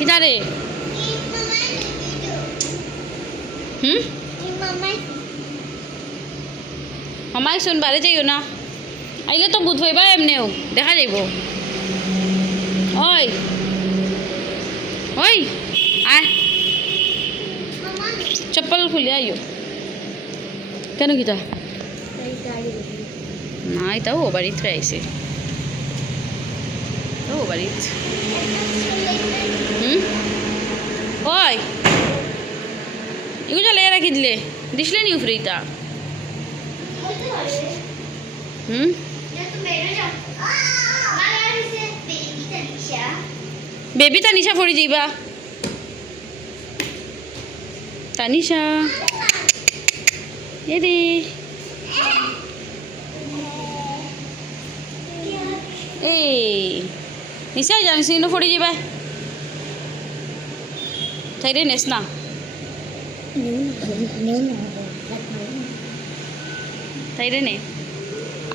কিনারে মামাই শুনবারে যাইও না আইলে তো বুধ হইবা এমনিও দেখা যাইব ওই ওই আয় চপ্পল খুলে আইও কেন কিটা না এটাও ও বাড়িতে আইছে ও বাড়িতে ওই এগুলো লে রাখি দিসলে নি উফরে ইটা বেবি তানিশা ফরি যাইবা তানিশা এরে এই নিশাই জানিস ইনো ফরি যাইবা থাইরে নেস না তাইরে নে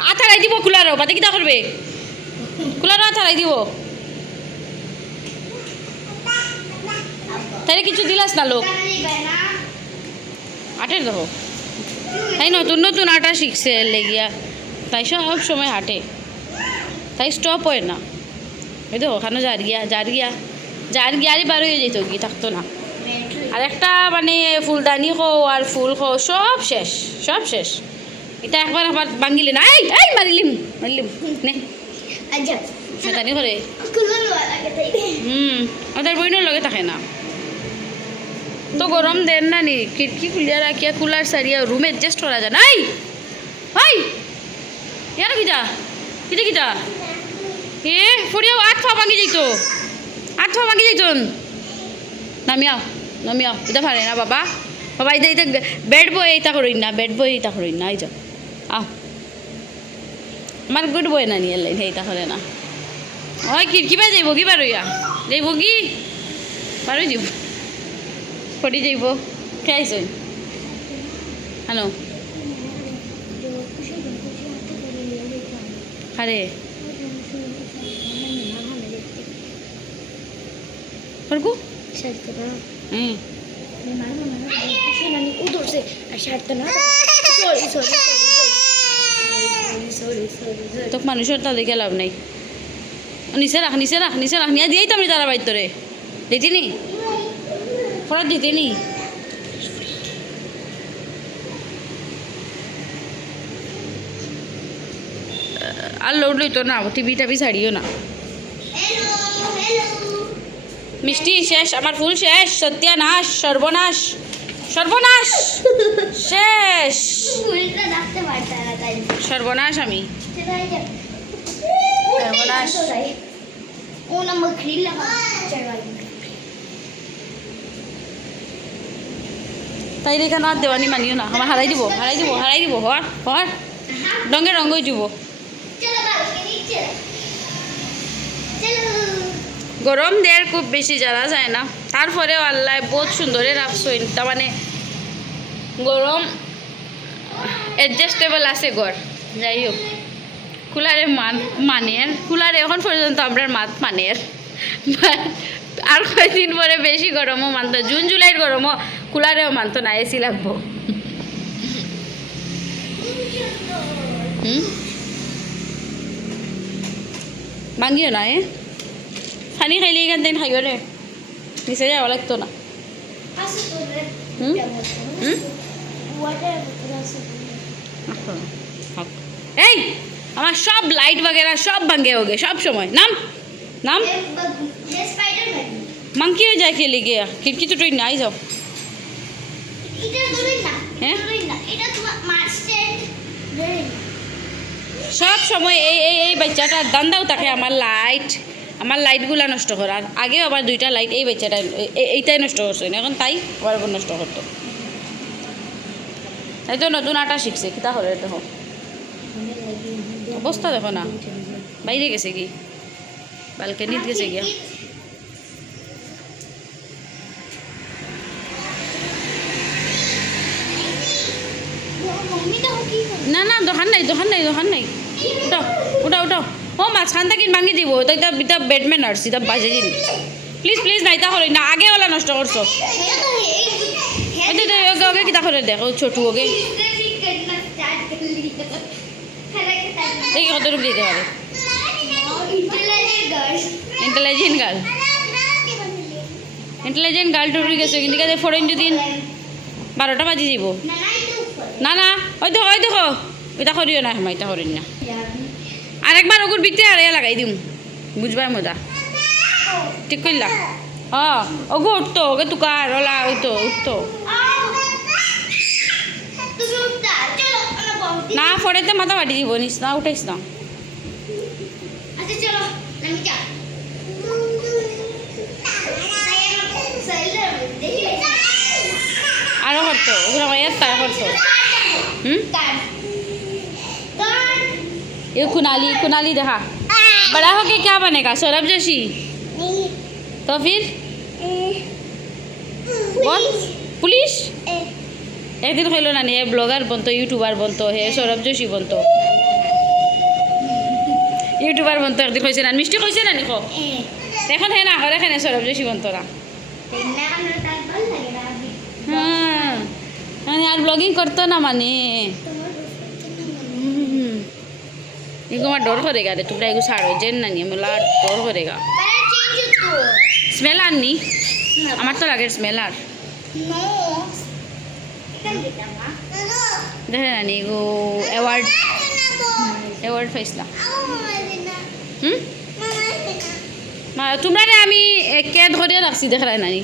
আথারাই দিব কুলারও বাদে কিটা করবে কুলারও আথারাই দিব তাইরে কিছু দিলাস না লোক আটের দেখো তাই নতুন নতুন আটা শিখছে লেগিয়া তাই সব সময় হাঁটে তাই স্টপ হয় না এই দেখো ওখানে যার গিয়া আরে বার হয়ে যেত কি থাকতো না আর একটা মানে ফুলদানি খো আর ফুল খো সব শেষ এটা একবার আবার ভাঙিলে না এই এই মারিলিম নে সেটানি করে ওদের বইনের লগে থাকে না তো গরম দেন না নি খিড়কি খুলিয়া রাখিয়া কুলার সারিয়া রুম এডজাস্ট করা যায় নাই ভাই ইয়ার কিটা এ ফুরিয়াও আট ফা ভাঙি যাইত নামিয়াও এটা পারে না বাবা এটা বেড বই এইটা করিন না এই যাও আও আমার গুড বই না নিয়ে লাইন এইটা করে না ওই কিবা যাইব কি বারইয়া যাইব কি বারই যাব পড়ি যাইব খাইছেন হ্যালো আরে করবো তো মানুষের তা দেখে লাভ নাই নিচে রাখ নিয়ে দিয়েই তো আমি তারা বাইর তোরে দিতিনি ফরাত দিতিনি আর লোড লইতো না টিভি টাভি ছাড়িও না মিষ্টি শেষ আমার ফুল শেষ সত্যানাশ সর্বনাশ শেষ সর্বনাশ আমি সর্বনাশ তাই এখানে আর দেওয়ানি মানিও না আমার হারাই দিব হর রঙে রঙ দিব গরম দেওয়ার খুব বেশি জানা যায় না তারপরেও আল্লাহ বহুত সুন্দরে রাখছো তার মানে গরম অ্যাডজাস্টেবল আছে ঘর যাই হোক কুলারে মানের কুলারে এখন পর্যন্ত আমরা মানের আর কয়েকদিন পরে বেশি গরমও মানতো জুন জুলাইয়ের গরমও কুলারেও মানতো না এসি লাগবো ভাঙিও না পানি খাইলে এখান থেকে খাইও রে নিচে যাওয়া লাগতো না এই আমার সব লাইট वगैरह সব ভাঙে होगे সব সময় নাম मंकी हो जाए खेले गया खिड़की तो ट्रेन आई जाओ सब समय এই বাচ্চাটার দান্দাও থাকে আমার লাইটগুলা নষ্ট করার আগেও আবার দুইটা লাইট এই বাচ্চাটা এইটাই নষ্ট করছে এখন তাই আবার নষ্ট করতো তাই তো নতুন আটা শিখছে কিতা হলে দেখো অবস্থা দেখো না বাইরে গেছে কি বালকনিত গেছে গিয়া না না দোকান নাই উঠাও ও মাঝখান থেকে ভাঙি দিব তাই বিতা বেডম্যান আসছি তা বাজে দিন প্লিজ প্লিজ নাইতা করে না আগে ওলা নষ্ট করছো ওকে কিতা করে দেখো ছোটু ওকে দেখি কত রূপ দিতে পারে ইন্টেলিজেন্ট গার্ল টুরি গেছে কিন্তু ফোরেন যদি 12টা বাজি যাব না না ওই দেখো এটা করিও না এটা করিন না আরেকবার ওগুর বিতে আর লাগাই দিম বুঝবার মজা ঠিক করলা ওগো উঠতো ওকে তুকার ওলা ওইতো উঠতো না ফোরেতে মাথা বাটি দিব নিস না উঠাইস না আরো করতো ওগুলো তারা করতো ये कुनाली देखा बड़ा होके क्या बनेगा सौरभ जोशी तो फिर बोल पुलिस एक दिन कहलो ना ये ब्लॉगर बनतो यूट्यूबर बनतो है सौरभ जोशी बनतो यूट्यूबर बनतो एक दिन कैसे ना मिष्टी कैसे ना निको देखो है ना करे खाने सौरभ जोशी बनतो ना हाँ यार ब्लॉगिंग करतो ना माने इनको मैं डर करेगा रे तुमरा इको साड़ो जेन ना नहीं मला डर करेगा स्मेल आनी আমার তো লাগে স্মেল আর দেখে না নি গো অ্যাওয়ার্ড পাইছিলাম তোমরা রে আমি কে ধরে রাখছি দেখে নানি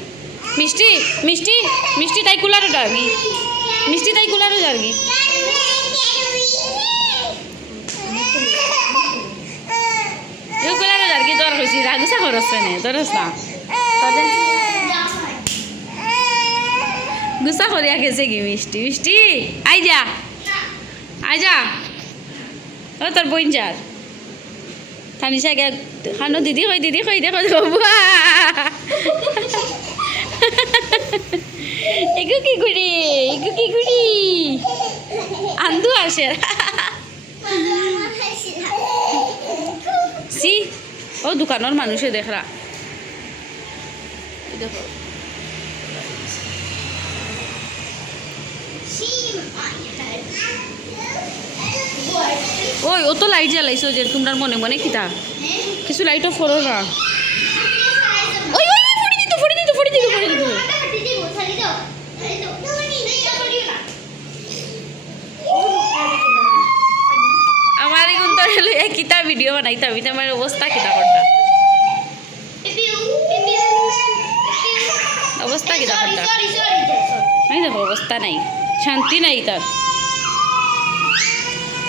মিষ্টি মিষ্টি মিষ্টি তাই কুলারও যাবি মিষ্টি তাই কুলারও যাবি eu কুলারও যাবি তোর কইছি রাগুসা করছ না তোরস না তোদের গুসা করিয়া গেছে কি মিষ্টি মিষ্টি আই যা ও তোর বোন যার থানিসা গে খানো দিদি কই দেখো বাবা এগু কি গুড়ি আন্দু আসে সি ও দোকানের মানুষে দেখরা দেখো ওই ও তো লাইট জ্বালাইছো যে তোমরা মনে মনে কিতা কিছু লাইট অফ করো না ওই ওই ফড়ি দিত আমার এখন তো হলো এক কিতা ভিডিও বানাইতাম এটা আমার অবস্থা কিতা করতা অবস্থা কিতা করতা আমি দেখো অবস্থা নাই শান্তি নাই তার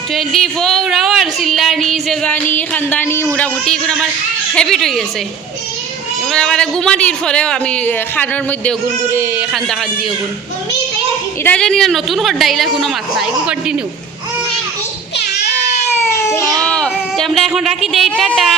24 আওয়ার চিল্লানি চেজানি খান্দানি মোটামুটি এগুলো আমার হ্যাবিট হয়ে গেছে এবার আমার গুমানির পরেও আমি খানোর মধ্যে ওগুন করে খান্দা খান্দি ওগুন এটা জানি না নতুন ডাইলা কোনো মাথা এগুলো কন্টিনিউ আমরা এখন রাখি দেই টাটা।